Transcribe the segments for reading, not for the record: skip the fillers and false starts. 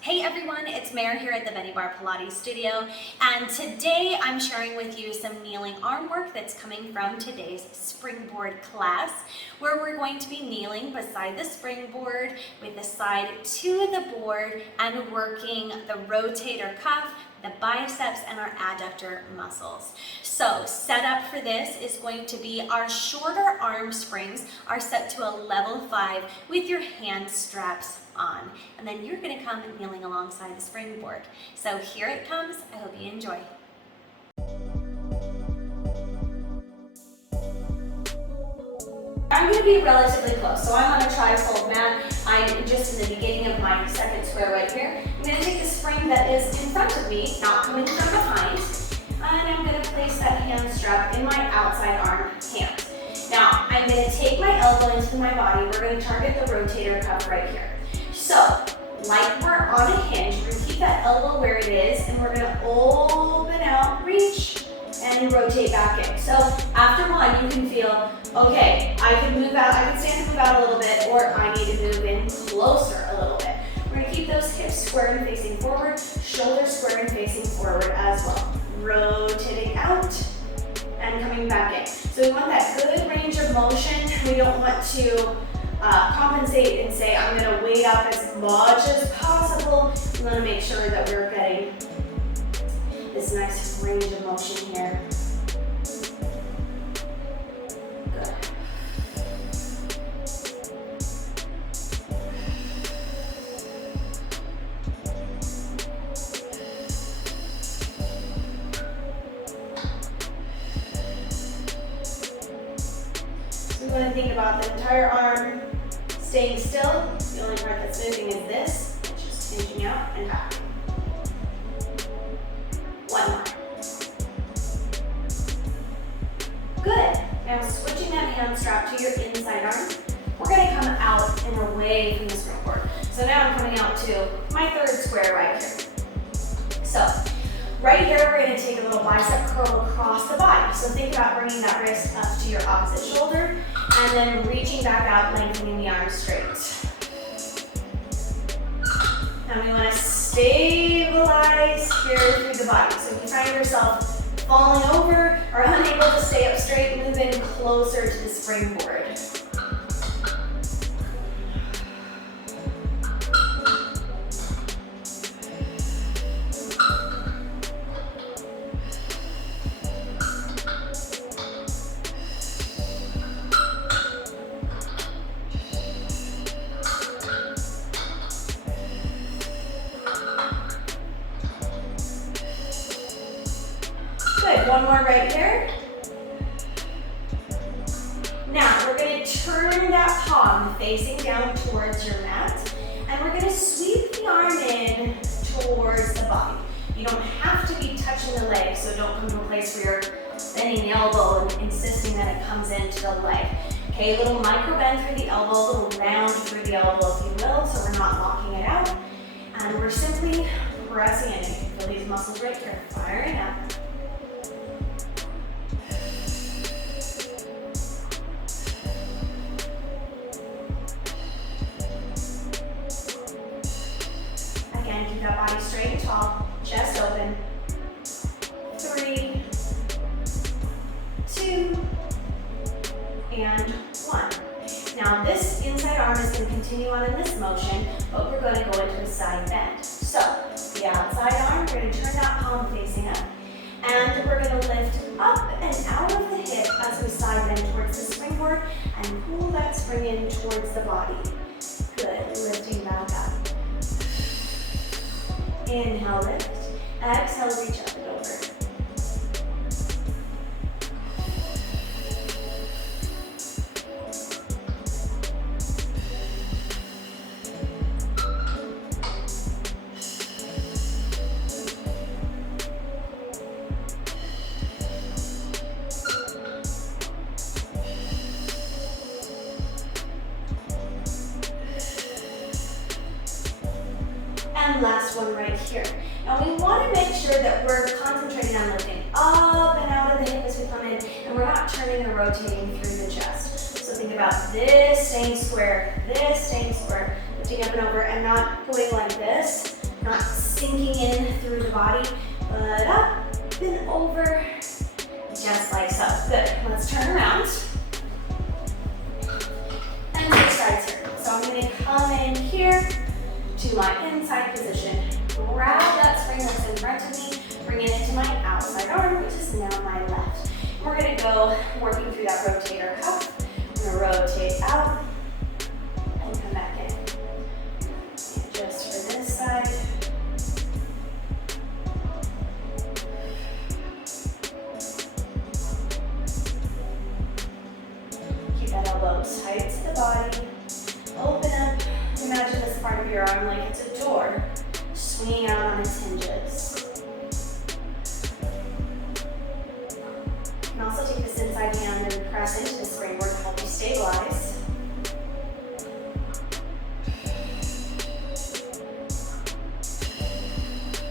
Hey everyone, it's Mare here at the Bennie Barre Pilates studio, and today I'm sharing with you some kneeling arm work that's coming from today's springboard class, where we're going to be kneeling beside the springboard with the side to the board and working the rotator cuff, the biceps, and our adductor muscles. So set up for this is going to be our shorter arm springs are set to a level 5 with your hand straps on. And then you're going to come kneeling alongside the springboard. So here it comes. I hope you enjoy. I'm going to be relatively close, so I'm on a tri-fold mat. I'm just in the beginning of my second square right here. I'm going to take the spring that is in front of me, not coming from behind, and I'm going to place that hand strap in my outside arm hand. Now, I'm going to take my elbow into my body. We're going to target the rotator cuff right here. So, like we're on a hinge, we're going to keep that elbow where it is, and we're going to open out, reach, and rotate back in. So after one, you can feel, okay, I can move out, I can stand and move out a little bit, or I need to move in closer a little bit. We're gonna keep those hips square and facing forward, shoulders square and facing forward as well. Rotating out and coming back in. So we want that good range of motion. We don't want to compensate and say, I'm gonna weight up as much as possible. We wanna make sure that we're getting this nice range of motion here. Good. So we want to think about the entire arm staying still. The only part that's moving is this, which is hinging out and back. One more. Good. Now switching that hand strap to your inside arm, we're going to come out and away from the springboard. So now I'm coming out to my third square right here. So right here we're going to take a little bicep curl across the body. So think about bringing that wrist up to your opposite shoulder and then reaching back out, lengthening the arm straight. Now we want to stabilize here through the body. So if you find yourself falling over or unable to stay up straight, move in closer to the springboard. Good, one more right here. Now we're going to turn that palm facing down towards your mat, and we're going to sweep the arm in towards the body. You don't have to be touching the leg, so don't come to a place where you're bending the elbow and insisting that it comes into the leg. Okay, a little micro bend through the elbow, a little round through the elbow if you will, so we're not locking it out. And we're simply pressing in. You can feel these muscles right here, firing up. Keep that body straight and tall, chest open. 3, 2, and 1. Now this inside arm is going to continue on in this motion, but we're going to go into a side bend. So the outside arm, we're going to turn that palm facing up, and we're going to lift up and out of the hip as we side bend towards the springboard and pull that spring in towards the body. Good, lifting back up. Inhale, lift. Exhale, reach up and over. And last one right here. Now we want to make sure that we're concentrating on lifting up and out of the hip as we come in, and we're not turning and rotating through the chest. So think about this staying square, lifting up and over, and not going like this sinking in through the body, but up and over, just like so. Good. Let's turn around and take side turn. So I'm going to come in here to my inside position. Grab that spring that's in front of me, bring it into my outside arm, which is now my left. We're going to go working through that rotator cuff. I'm going to rotate out and come back in. And just for this side. Keep that elbow tight to the body. Open up. Imagine this part of your arm like it's a door, swinging out on its hinges. You can also take this inside hand and press into the springboard to help you stabilize.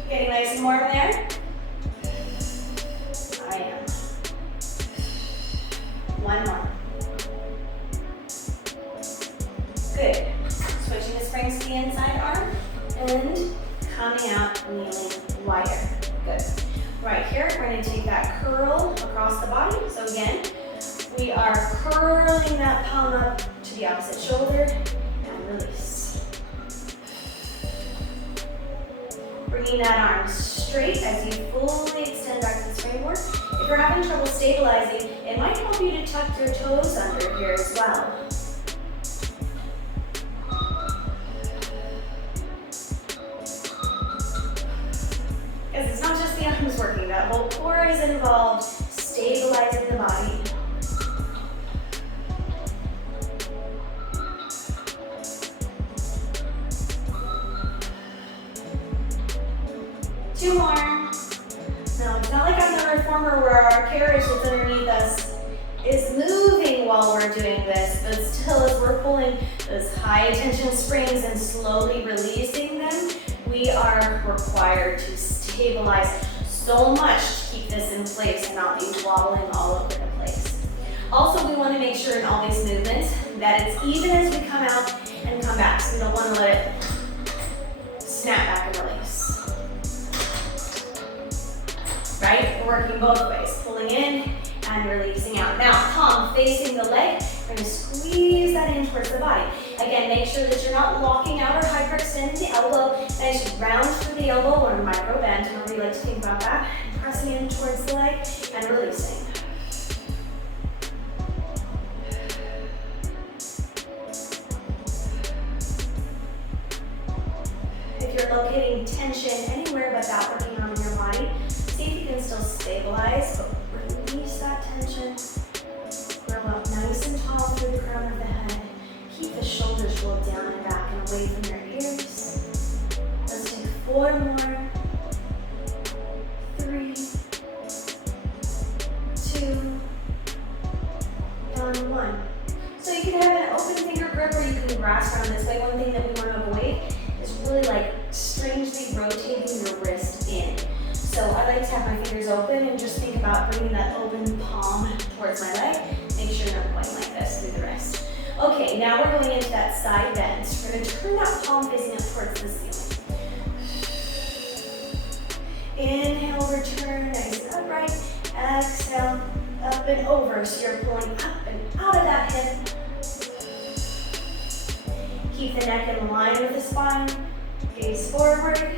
Getting nice and warm there? I am. One more. Good. Switching the springs to the inside arm and coming out, kneeling wider. Good. Right here, we're going to take that curl across the body. So again, we are curling that palm up to the opposite shoulder and release. Bringing that arm straight as you fully extend back to the springboard. If you're having trouble stabilizing, it might help you to tuck your toes under here as well. Because it's not just the arms working, that whole core is involved, stabilizing the body. Two more. Now, it's not like I'm the reformer where our carriage that's underneath us is moving while we're doing this, but still as we're pulling those high tension springs and slowly releasing them, we are required to stabilize so much to keep this in place and not be wobbling all over the place. Also, we want to make sure in all these movements that it's even as we come out and come back, so we don't want to let it snap back and release. Right? We're working both ways, pulling in and releasing out. Now, palm facing the leg, we're going to squeeze that in towards the body. Again, make sure that you're not locking out or hyperextending the elbow. Nice round through the elbow or micro bend, however you like to think about that. Pressing in towards the leg and releasing. If you're locating tension anywhere but that working on in your body, see if you can still stabilize, but release that tension. Grow up nice and tall through the crown of the head. Keep the shoulders rolled down and back and away from your ears. Let's take 4 more. 3, 2, and 1. So you can have an open finger grip or you can grasp around this way. One thing that we want to avoid is really like strangely rotating your wrist in. So I like to have my fingers open and just think about bringing that open palm towards my leg. Make sure you're not going like this through the wrist. Okay, now we're going into that side bend. We're going to turn that palm facing up towards the ceiling. Inhale, return, nice and upright. Exhale, up and over. So you're pulling up and out of that hip. Keep the neck in line with the spine. Gaze forward.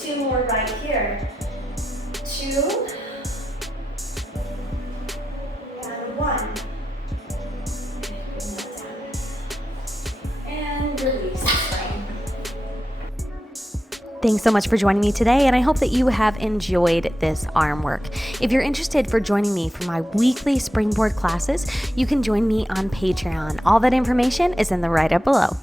Two more right here. 2 and 1. Bring that down. And release the spine. Thanks so much for joining me today, and I hope that you have enjoyed this arm work. If you're interested for joining me for my weekly springboard classes, you can join me on Patreon. All that information is in the write-up below.